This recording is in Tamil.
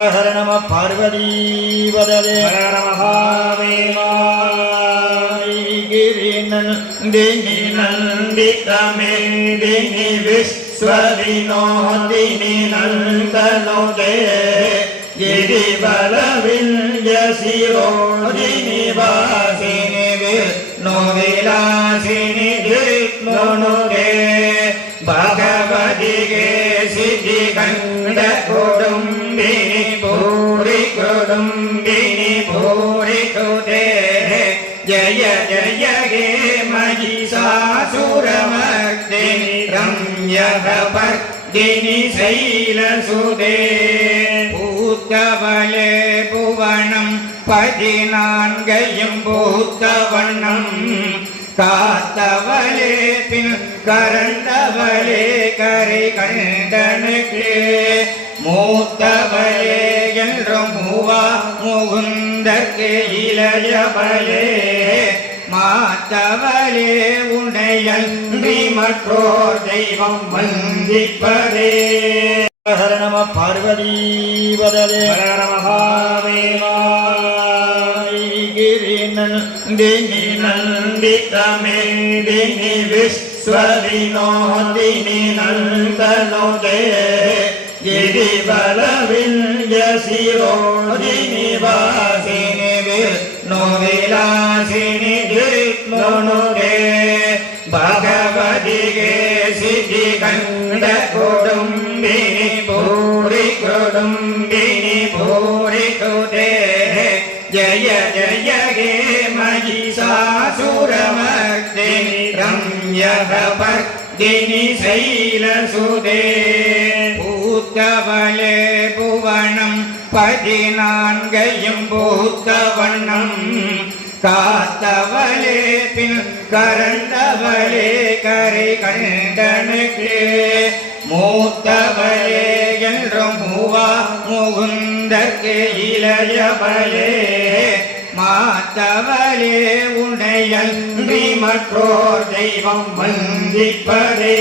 हर नम पार्वती वददे हर गिरि नंदिनी नंदितमेदिनी विश्वविनोदिनी नंदनुदे गिरिबलविंजशिरोदिनी वासिनी विष्णुविलासिनी विष्णुनुदे भगवति के सिद्धिकंड कुटुंबिनी भूरि कुटुंबिनी भूरि कुते जय जय हे महिषासुरमर्दिनी रम्यकपर्दिनी शैलसुते பூத்தவளே புவனம் 14 பூத்தவண்ணம் காத்தவளே பின் கரண்டவளே கரை கண்டனுக்கு மூத்தவளே என்றும் மூவா முகுந்தற்கு இளையவளே மாத்தவளே உன்னையன்றி மற்றோர் தெய்வம் வந்திப்பதே हर नम पार्वती वददे हर गिरि नंदिनी नंदितमेदिनी विश्वविनोदिनी नंदनुदे गिरिबलविंजशिरोदिनी वासिनी विष्णुविलासिनी विष्णुनुदे भगवति के सिद्धिकंड कुटुंबिनी भूरि कुटुंबिनी भूरि कुते जय जय हे महिषासुरमर्दिनी रम्यकपर्दिनी शैलसुते பூத்தவளே புவனம் 14 பூத்தவண்ணம் காத்தவளே பின் கரண்டவளே கரை கண்டனுக்கு மூத்தவளே என்றும் மூவா முகுந்தற்கு இளையவளே மாத்தவளே உன்னையன்றி மற்றோர் தெய்வம் வந்திப்பதே